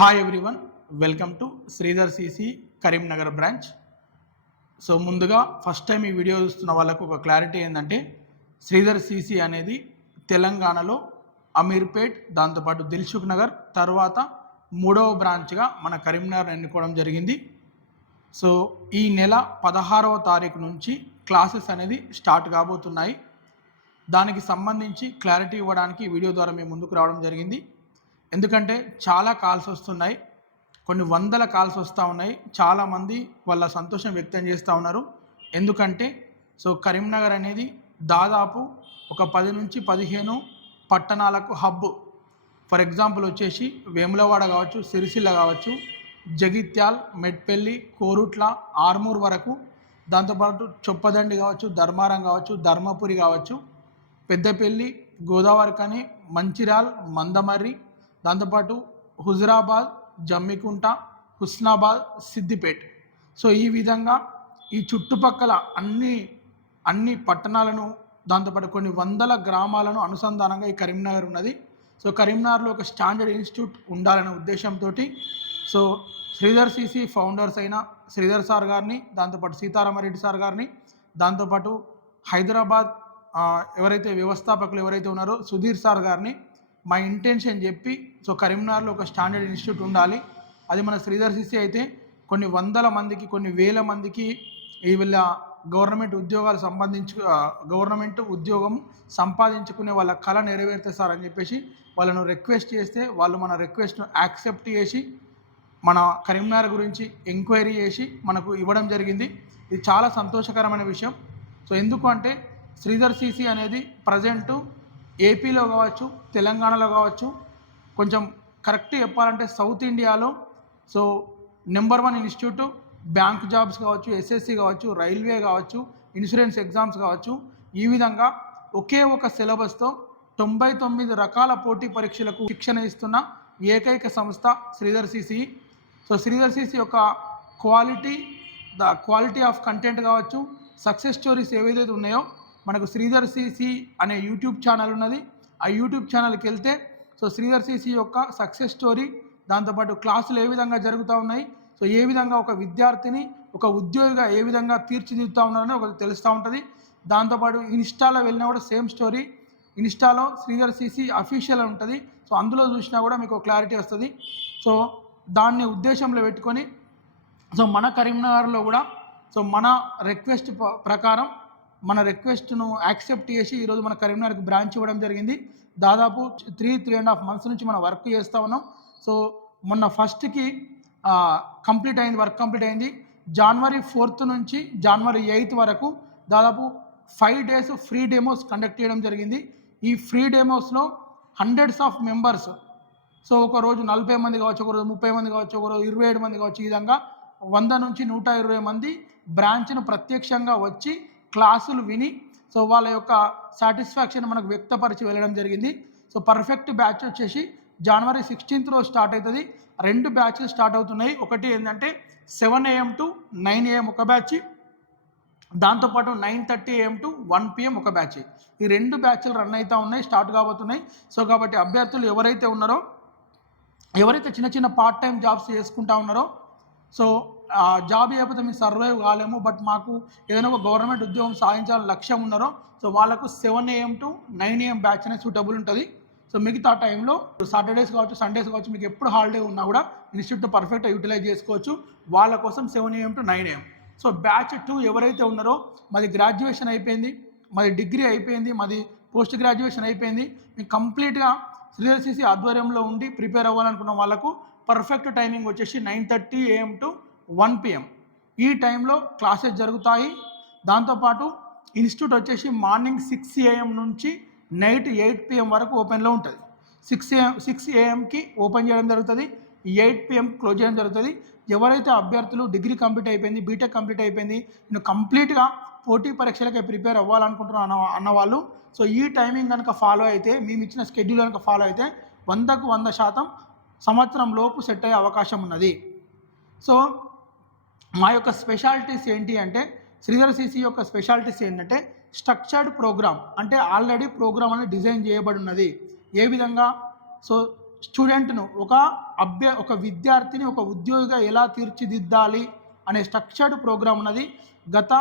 Hi everyone, welcome to Sridhar CC Karimnagar branch. So ముందుగా first time ఈ video చూస్తున్న వాళ్ళకు ఒక క్లారిటీ ఏంటంటే, శ్రీధర్ సిసి అనేది తెలంగాణలో అమీర్పేట్, దాంతోపాటు దిల్సుఖ్ నగర్ తర్వాత 3వ బ్రాంచ్గా మన కరీంనగర్ ఎన్నుకోవడం జరిగింది. సో ఈ నెల 16వ తారీఖు నుంచి క్లాసెస్ అనేది స్టార్ట్ కాబోతున్నాయి. దానికి సంబంధించి క్లారిటీ ఇవ్వడానికి ఈ వీడియో ద్వారా మేము ముందుకు రావడం జరిగింది. ఎందుకంటే చాలా కాల్స్ వస్తున్నాయి, కొన్ని వందల కాల్స్ వస్తూ ఉన్నాయి. చాలామంది వాళ్ళ సంతోషం వ్యక్తం చేస్తూ ఉన్నారు. ఎందుకంటే కరీంనగర్ అనేది దాదాపు ఒక 10 నుంచి 15 పట్టణాలకు హబ్. ఫర్ ఎగ్జాంపుల్ వచ్చేసి వేములవాడ కావచ్చు, సిరిసిల్ల కావచ్చు, జగిత్యాల్, మెట్పల్లి, కోరుట్ల, ఆర్మూర్ వరకు, దాంతోపాటు చొప్పదండి కావచ్చు, ధర్మారం కావచ్చు, ధర్మపురి కావచ్చు, పెద్దపల్లి, గోదావరిఖని, మంచిర్యాల్, మందమర్రి, దాంతోపాటు హుజురాబాద్, జమ్మికుంట, హుస్నాబాద్, సిద్దిపేట్. సో ఈ విధంగా ఈ చుట్టుపక్కల అన్ని పట్టణాలను, దాంతోపాటు కొన్ని వందల గ్రామాలను అనుసంధానంగా ఈ కరీంనగర్ ఉన్నది. సో కరీంనగర్లో ఒక స్టాండర్డ్ ఇన్స్టిట్యూట్ ఉండాలనే ఉద్దేశంతో శ్రీధర్ సిసి ఫౌండర్స్ అయిన శ్రీధర్ సార్ గారిని, దాంతోపాటు సీతారామరెడ్డి సార్ గారిని, దాంతోపాటు హైదరాబాద్ ఎవరైతే వ్యవస్థాపకులు ఎవరైతే ఉన్నారో సుధీర్ సార్ గారిని మా ఇంటెన్షన్ చెప్పి, కరీంనగర్లో ఒక స్టాండర్డ్ ఇన్స్టిట్యూట్ ఉండాలి. అది మన శ్రీధర్ సిసి అయితే కొన్ని వందల మందికి, కొన్ని వేల మందికి వీళ్ళ గవర్నమెంట్ ఉద్యోగం సంపాదించుకునే వాళ్ళ కళ నెరవేరుతుంది సార్ అని చెప్పేసి వాళ్ళను రిక్వెస్ట్ చేస్తే, వాళ్ళు మన రిక్వెస్ట్ను యాక్సెప్ట్ చేసి మన కరీంనగర్ గురించి ఎంక్వైరీ చేసి మనకు ఇవ్వడం జరిగింది. ఇది చాలా సంతోషకరమైన విషయం. ఎందుకు అంటే శ్రీధర్ సిసి అనేది ప్రజెంటు ఏపీలో కావచ్చు, తెలంగాణలో కావచ్చు, కొంచెం కరెక్ట్ చెప్పాలంటే సౌత్ ఇండియాలో నెంబర్ 1 ఇన్స్టిట్యూట్. బ్యాంక్ జాబ్స్ కావచ్చు, ఎస్ఎస్సి కావచ్చు, రైల్వే కావచ్చు, ఇన్సూరెన్స్ ఎగ్జామ్స్ కావచ్చు, ఈ విధంగా ఒకే ఒక సిలబస్తో 99 రకాల పోటీ పరీక్షలకు శిక్షణ ఇస్తున్న ఏకైక సంస్థ శ్రీధర్ సిసి. శ్రీధర్ సిసి యొక్క క్వాలిటీ ఆఫ్ కంటెంట్ కావచ్చు, సక్సెస్ స్టోరీస్ ఏవైతే ఉన్నాయో, మనకు శ్రీధర్ సిసి అనే యూట్యూబ్ ఛానల్ ఉన్నది. ఆ యూట్యూబ్ ఛానల్కి వెళ్తే శ్రీధర్ సిసి యొక్క సక్సెస్ స్టోరీ, దాంతోపాటు క్లాసులు ఏ విధంగా జరుగుతూ ఉన్నాయి, ఏ విధంగా ఒక విద్యార్థిని ఒక ఉద్యోగిగా ఏ విధంగా తీర్చిదిద్దుతూ ఉన్నారని ఒకటి తెలుస్తూ ఉంటుంది. దాంతోపాటు ఇన్స్టాలో వెళ్ళినా కూడా సేమ్ స్టోరీ. ఇన్స్టాలో శ్రీధర్ సిసి అఫీషియల్ ఉంటుంది. అందులో చూసినా కూడా మీకు క్లారిటీ వస్తుంది. దాన్ని ఉద్దేశంలో పెట్టుకొని మన కరీంనగర్లో కూడా మన రిక్వెస్ట్ ప్రకారం మన రిక్వెస్ట్ను యాక్సెప్ట్ చేసి ఈరోజు మన కరీంనగర్కి బ్రాంచ్ ఇవ్వడం జరిగింది. దాదాపు 3.5 మంత్స్ నుంచి మనం వర్క్ చేస్తూ ఉన్నాం. మొన్న ఫస్ట్కి వర్క్ కంప్లీట్ అయింది. జనవరి 4th నుంచి జనవరి 8th వరకు దాదాపు 5 days ఫ్రీ డెమోస్ కండక్ట్ చేయడం జరిగింది. ఈ ఫ్రీ డెమోస్లో హండ్రెడ్స్ ఆఫ్ మెంబర్స్, ఒకరోజు 40 మంది కావచ్చు, ఒకరోజు 30 మంది కావచ్చు, ఒకరోజు 27 మంది కావచ్చు, ఈ విధంగా 100 నుంచి 120 మంది బ్రాంచ్ను ప్రత్యక్షంగా వచ్చి క్లాసులు విని వాళ్ళ యొక్క సాటిస్ఫాక్షన్ మనకు వ్యక్తపరిచి వెళ్ళడం జరిగింది. పర్ఫెక్ట్ బ్యాచ్ వచ్చేసి జనవరి 16th రోజు స్టార్ట్ అవుతుంది. 2 బ్యాచ్లు స్టార్ట్ అవుతున్నాయి. ఒకటి ఏంటంటే 7 AM to 9 AM ఒక బ్యాచ్, దాంతోపాటు 9:30 AM to 1 PM ఒక బ్యాచ్. ఈ 2 బ్యాచ్లు రన్ అవుతూ ఉన్నాయి, స్టార్ట్ కాబోతున్నాయి. కాబట్టి అభ్యర్థులు ఎవరైతే ఉన్నారో, ఎవరైతే చిన్న చిన్న పార్ట్ టైం జాబ్స్ చేసుకుంటూ ఉన్నారో, జాబ్ చేయకపోతే మేము సర్వైవ్ కాలేము, బట్ మాకు ఏదైనా ఒక గవర్నమెంట్ ఉద్యోగం సాధించాలని లక్ష్యం ఉన్నారో, వాళ్ళకు 7 AM to 9 AM బ్యాచ్ అనేది సూటబుల్ ఉంటుంది. మిగతా టైంలో సాటర్డేస్ కావచ్చు, సండేస్ కావచ్చు, మీకు ఎప్పుడు హాలిడే ఉన్నా కూడా ఇన్స్టిట్యూట్ పర్ఫెక్ట్గా యూటిలైజ్ చేసుకోవచ్చు. వాళ్ళ కోసం 7 AM to 9 AM. బ్యాచ్ 2 ఎవరైతే ఉన్నారో, మాది గ్రాడ్యుయేషన్ అయిపోయింది, మాది డిగ్రీ అయిపోయింది, మాది పోస్ట్ గ్రాడ్యుయేషన్ అయిపోయింది, మీకు కంప్లీట్గా శ్రీధర్ సిసి ఆధ్వర్యంలో ఉండి ప్రిపేర్ అవ్వాలనుకున్న వాళ్ళకు పర్ఫెక్ట్ టైమింగ్ వచ్చేసి 9:30 AM to 1 PM. ఈ టైంలో క్లాసెస్ జరుగుతాయి. దాంతోపాటు ఇన్స్టిట్యూట్ వచ్చేసి మార్నింగ్ 6 AM నుంచి నైట్ 8 PM వరకు ఓపెన్లో ఉంటుంది. 6 AMకి ఓపెన్ చేయడం జరుగుతుంది, 8 PM క్లోజ్ చేయడం జరుగుతుంది. ఎవరైతే అభ్యర్థులు డిగ్రీ కంప్లీట్ అయిపోయింది, బీటెక్ కంప్లీట్ అయిపోయింది, నేను కంప్లీట్గా పోటీ పరీక్షలకే ప్రిపేర్ అవ్వాలనుకుంటున్నాను అన్నవాళ్ళు ఈ టైమింగ్ కనుక ఫాలో అయితే, మేము ఇచ్చిన షెడ్యూల్ కనుక ఫాలో అయితే 100కు 100% సంవత్సరం లోపు సెట్ అయ్యే అవకాశం ఉన్నది. మా యొక్క స్పెషాలిటీస్ ఏంటి అంటే, శ్రీధర్ సిసి యొక్క స్పెషాలిటీస్ ఏంటంటే స్ట్రక్చర్డ్ ప్రోగ్రామ్, అంటే ఆల్రెడీ ప్రోగ్రామ్ అనేది డిజైన్ చేయబడి ఉన్నది. ఏ విధంగా స్టూడెంట్ను ఒక విద్యార్థిని ఒక ఉద్యోగిగా ఎలా తీర్చిదిద్దాలి అనే స్ట్రక్చర్డ్ ప్రోగ్రామ్ ఉన్నది. గత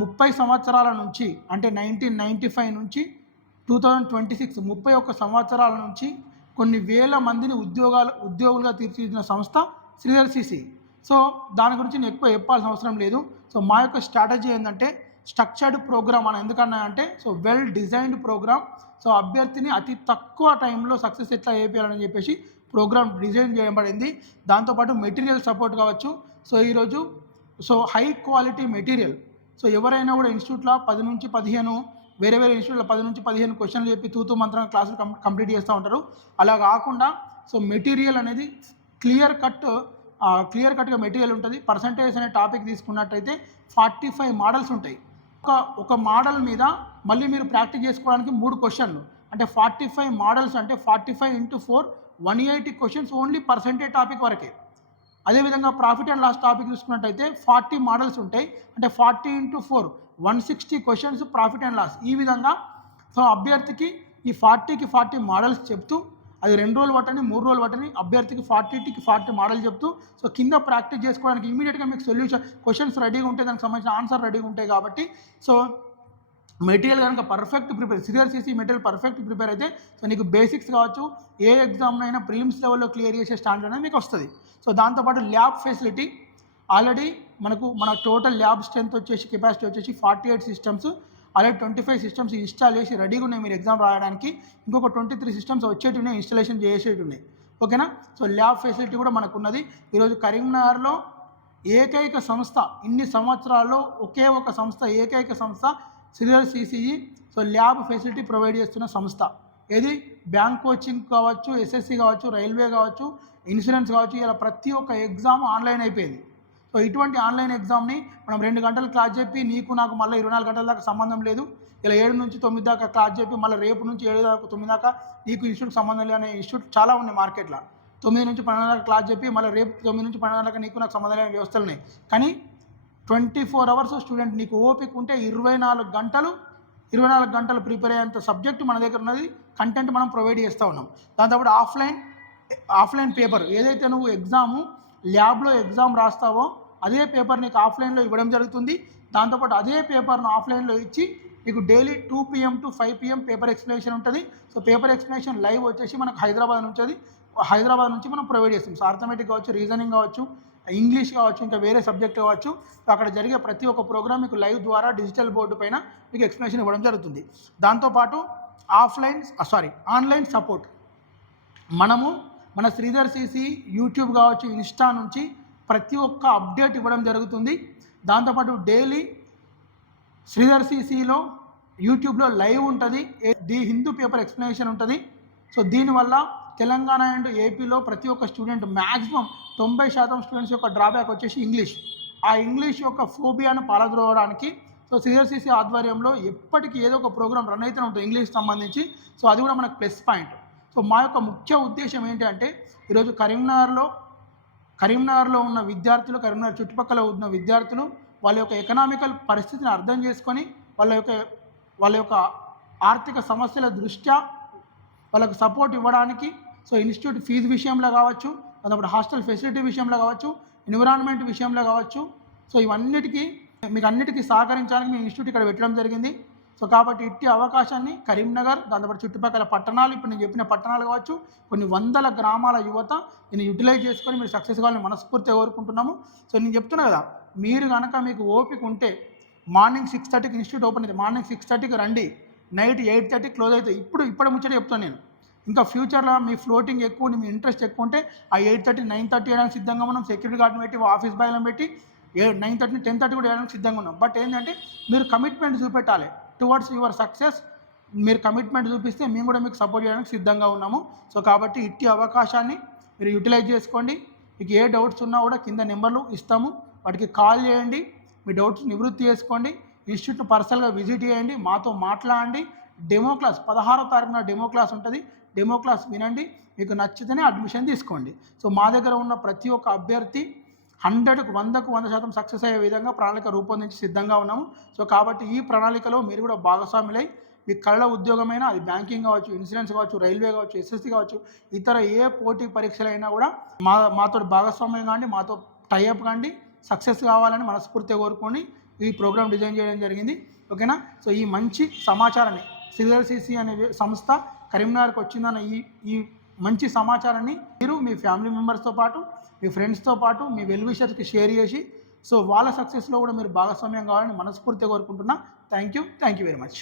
30 సంవత్సరాల నుంచి అంటే 1995 నుంచి 2026 31 సంవత్సరాల నుంచి కొన్ని వేల మందిని ఉద్యోగులుగా తీర్చిదిద్దిన సంస్థ శ్రీధర్ సిసి. సో దాని గురించి నేను ఎక్కువ చెప్పాల్సిన అవసరం లేదు. సో మా యొక్క స్ట్రాటజీ ఏంటంటే స్ట్రక్చర్డ్ ప్రోగ్రామ్ అని ఎందుకన్నా అంటే so well designed programme. So అభ్యర్థిని అతి తక్కువ టైంలో సక్సెస్ ఎట్లా చేయాలని చెప్పేసి ప్రోగ్రామ్ డిజైన్ చేయబడింది. దాంతోపాటు మెటీరియల్ సపోర్ట్ కావచ్చు. సో ఈరోజు హై క్వాలిటీ మెటీరియల్. సో ఎవరైనా కూడా ఇన్స్టిట్యూట్లో 10 నుంచి 15 వేరే ఇన్స్టిట్యూట్లో 10 నుంచి 15 క్వశ్చన్లు చెప్పి తూతూ మంత్రంగా క్లాసులు కంప్లీట్ చేస్తూ ఉంటారు. అలా కాకుండా సో మెటీరియల్ అనేది క్లియర్ కట్గా మెటీరియల్ ఉంటుంది. పర్సంటేజ్ అనే టాపిక్ తీసుకున్నట్టయితే 45 మోడల్స్ ఉంటాయి. ఒక మోడల్ మీద మళ్ళీ మీరు ప్రాక్టీస్ చేసుకోవడానికి 3 క్వశ్చన్లు అంటే 45 మోడల్స్ అంటే 45 × 4 180 క్వశ్చన్స్ ఓన్లీ పర్సంటేజ్ టాపిక్ వరకే. అదేవిధంగా ప్రాఫిట్ అండ్ లాస్ టాపిక్ చూసుకున్నట్టయితే 40 మోడల్స్ ఉంటాయి అంటే 40 × 4 160 క్వశ్చన్స్ ప్రాఫిట్ అండ్ లాస్. ఈ విధంగా సో అభ్యర్థికి ఈ 40కి 40 మోడల్స్ చెప్తూ అది 2 రోజులు పట్టని 3 రోజులు పట్టని అభ్యర్థికి 40కి 40 మోడల్ చెప్తూ సో కింద ప్రాక్టీస్ చేసుకోవడానికి ఇమీడియట్గా మీకు క్వశ్చన్స్ రెడీగా ఉంటాయి, దానికి సంబంధించిన ఆన్సర్ రెడీగా ఉంటాయి. కాబట్టి సో మెటీరియల్ కనుక perfect prepare Sridhar CC material perfect prepare అయితే సో నీకు బేసిక్స్ కావచ్చు ఏ ఎగ్జామ్నైనా ప్రిలిమ్స్ లెవెల్లో క్లియర్ చేసే స్టాండర్డ్ అనేది మీకు వస్తుంది. సో దాంతోపాటు ల్యాబ్ ఫెసిలిటీ ఆల్రెడీ మన టోటల్ ల్యాబ్ స్ట్రెంత్ వచ్చేసి కెపాసిటీ వచ్చేసి 48 సిస్టమ్స్ ఆల్రెడీ 25 సిస్టమ్స్ ఇన్స్టాల్ చేసి రెడీగా ఉన్నాయి మీరు ఎగ్జామ్ రాయడానికి. ఇంకొక 23 సిస్టమ్స్ వచ్చేటివి ఇన్స్టాలేషన్ చేసేటి ఉన్నాయి. ఓకేనా. సో ల్యాబ్ ఫెసిలిటీ కూడా మనకు ఉన్నది. ఈరోజు కరీంనగర్లో ఏకైక సంస్థ ఇన్ని సంవత్సరాల్లో ఒకే ఒక సంస్థ ఏకైక సంస్థ Sridhar CCE. So lab facility provide చేస్తున్న సంస్థ ఏది బ్యాంక్ కోచింగ్ కావచ్చు, ఎస్ఎస్సి కావచ్చు, రైల్వే కావచ్చు, ఇన్సూరెన్స్ కావచ్చు, ఇలా ప్రతి ఒక్క ఎగ్జామ్ ఆన్లైన్ అయిపోయింది. సో ఇటువంటి ఆన్లైన్ ఎగ్జామ్ని మనం 2 గంటలు క్లాస్ చెప్పి నాకు మళ్ళీ 24 గంటల దాకా సంబంధం లేదు, ఇలా 7 నుంచి 9 దాకా క్లాస్ చెప్పి మళ్ళీ రేపు నుంచి 7 దాకా 9 దాకా నీకు ఇన్స్టిట్యూట్ సంబంధం లేని ఇన్స్టిట్యూట్ చాలా ఉన్నాయి మార్కెట్లో. 9 నుంచి 12 దాకా క్లాస్ చెప్పి మళ్ళీ రేపు 9 నుంచి 12 దాకా నాకు సంబంధం లేని వ్యవస్థలు ఉన్నాయి. కానీ 24 అవర్స్ స్టూడెంట్ నీకు ఓపిక ఉంటే 24 గంటలు ప్రిపేర్ అయ్యేంత సబ్జెక్టు మన దగ్గర ఉన్నది. కంటెంట్ మనం ప్రొవైడ్ చేస్తూ ఉన్నాం. దాంతోపాటు ఆఫ్లైన్ పేపర్ ఏదైతే నువ్వు ల్యాబ్లో ఎగ్జామ్ రాస్తావో అదే పేపర్ నీకు ఆఫ్లైన్లో ఇవ్వడం జరుగుతుంది. దాంతోపాటు అదే పేపర్ను ఆఫ్లైన్లో ఇచ్చి నీకు daily 2 PM to 5 PM paper explanation ఉంటుంది. సో పేపర్ ఎక్స్ప్లెనేషన్ లైవ్ వచ్చేసి మనకు హైదరాబాద్ నుంచి మనం ప్రొవైడ్ చేస్తాం. సో అర్థమెటిక్ కావచ్చు, రీజనింగ్ కావచ్చు, ఇంగ్లీష్ కావచ్చు, ఇంకా వేరే సబ్జెక్ట్ కావచ్చు. సో అక్కడ జరిగే ప్రతి ఒక్క ప్రోగ్రామ్ మీకు లైవ్ ద్వారా డిజిటల్ బోర్డు పైన మీకు ఎక్స్ప్లెనేషన్ ఇవ్వడం జరుగుతుంది. దాంతోపాటు ఆన్లైన్ సపోర్ట్ మన శ్రీధర్ సిసి యూట్యూబ్ కావచ్చు, ఇన్స్టా నుంచి ప్రతి ఒక్క అప్డేట్ ఇవ్వడం జరుగుతుంది. దాంతోపాటు డైలీ శ్రీధర్ సిసిలో యూట్యూబ్లో లైవ్ ఉంటుంది, ది హిందూ పేపర్ ఎక్స్ప్లెనేషన్ ఉంటుంది. సో దీనివల్ల తెలంగాణ అండ్ ఏపీలో ప్రతి ఒక్క స్టూడెంట్ మ్యాక్సిమం 90% స్టూడెంట్స్ యొక్క డ్రాబ్యాక్ వచ్చేసి ఇంగ్లీష్. ఆ ఇంగ్లీష్ యొక్క ఫోబియాను పాలద్రోవడానికి సో శ్రీధర్ సిసి ఆధ్వర్యంలో ఎప్పటికీ ఏదో ఒక ప్రోగ్రామ్ రన్ అయితేనే ఉంటుంది ఇంగ్లీష్ సంబంధించి. సో అది కూడా మనకు ప్లస్ పాయింట్. సో మా యొక్క ముఖ్య ఉద్దేశం ఏంటంటే ఈరోజు కరీంనగర్లో ఉన్న విద్యార్థులు, కరీంనగర్ చుట్టుపక్కల ఉన్న విద్యార్థులు వాళ్ళ యొక్క ఎకనామికల్ పరిస్థితిని అర్థం చేసుకొని వాళ్ళ యొక్క ఆర్థిక సమస్యల దృష్ట్యా వాళ్ళకు సపోర్ట్ ఇవ్వడానికి సో ఇన్స్టిట్యూట్ ఫీజు విషయంలో కావచ్చు, దాంతో హాస్టల్ ఫెసిలిటీ విషయంలో కావచ్చు, ఎన్విరాన్మెంట్ విషయంలో కావచ్చు, సో మీకు అన్నిటికీ సహకరించడానికి మీ ఇన్స్టిట్యూట్ ఇక్కడ పెట్టడం జరిగింది. సో కాబట్టి ఇట్టి అవకాశాన్ని కరీంనగర్ దాంతోపాటు చుట్టుపక్కల పట్టణాలు, ఇప్పుడు నేను చెప్పిన పట్టణాలు కావచ్చు, కొన్ని వందల గ్రామాల యువత దీన్ని యూటిలైజ్ చేసుకొని మీరు సక్సెస్ కావాలని మనస్ఫూర్తిగా కోరుకుంటున్నాము. సో నేను చెప్తున్నా కదా, మీరు కనుక మీకు ఓపిక ఉంటే మార్నింగ్ 6:30కి ఇన్స్టిట్యూట్ ఓపెన్ అవుతుంది, మార్నింగ్ 6:30కి రండి, నైట్ 8:30 క్లోజ్ అవుతుంది. ఇప్పుడు ముచ్చట చెప్తాను నేను. ఇంకా ఫ్యూచర్లో మీ ఫ్లోటింగ్ ఎక్కువ, మీ ఇంట్రెస్ట్ ఎక్కువ ఉంటే ఆ 8:30 9:30 వేయడానికి సిద్ధంగా మనం సెక్యూరిటీ గార్డ్ని పెట్టి ఆఫీస్ బాయ్లను పెట్టి 9:30 10:30 కూడా వేయడానికి సిద్ధంగా ఉన్నాం. బట్ ఏంటంటే మీరు కమిట్మెంట్ చూపెట్టాలి టువర్డ్స్ యువర్ సక్సెస్. మీరు కమిట్మెంట్ చూపిస్తే మేము కూడా మీకు సపోర్ట్ చేయడానికి సిద్ధంగా ఉన్నాము. సో కాబట్టి ఇట్టి అవకాశాన్ని మీరు యూటిలైజ్ చేసుకోండి. మీకు ఏ డౌట్స్ ఉన్నా కూడా కింద నెంబర్లు ఇస్తాము, వాటికి కాల్ చేయండి, మీ డౌట్స్ నివృత్తి చేసుకోండి. ఇన్స్టిట్యూట్ను పర్సనల్గా విజిట్ చేయండి, మాతో మాట్లాడండి. డెమో క్లాస్ 16వ తారీఖున డెమో క్లాస్ ఉంటుంది, డెమో క్లాస్ వినండి, మీకు నచ్చితేనే అడ్మిషన్ తీసుకోండి. సో మా దగ్గర ఉన్న ప్రతి ఒక్క అభ్యర్థి 100కు 100% సక్సెస్ అయ్యే విధంగా ప్రణాళిక రూపొందించి సిద్ధంగా ఉన్నాము. సో కాబట్టి ఈ ప్రణాళికలో మీరు కూడా భాగస్వాములై మీ కళ్ళ ఉద్యోగమైనా అది బ్యాంకింగ్ కావచ్చు, ఇన్సూరెన్స్ కావచ్చు, రైల్వే కావచ్చు, ఎస్ఎస్సి కావచ్చు, ఇతర ఏ పోటీ పరీక్షలైనా కూడా మాతో భాగస్వామ్యం కాండి, మాతో టైఅప్ కాండి, సక్సెస్ కావాలని మనస్ఫూర్తిగా కోరుకొని ఈ ప్రోగ్రామ్ డిజైన్ చేయడం జరిగింది. ఓకేనా. సో ఈ మంచి సమాచారాన్ని శ్రీధర్ సిసి అనే సంస్థ కరీంనగర్కి వచ్చిందన్న ఈ మంచి సమాచారాన్ని మీరు మీ ఫ్యామిలీ మెంబర్స్తో పాటు, మీ ఫ్రెండ్స్తో పాటు, మీ వెల్ విషర్స్కి షేర్ చేసి సో వాళ్ళ సక్సెస్లో కూడా మీరు భాగస్వామ్యం కావాలని మనస్ఫూర్తిగా కోరుకుంటున్నా. Thank you very much.